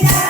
Yeah.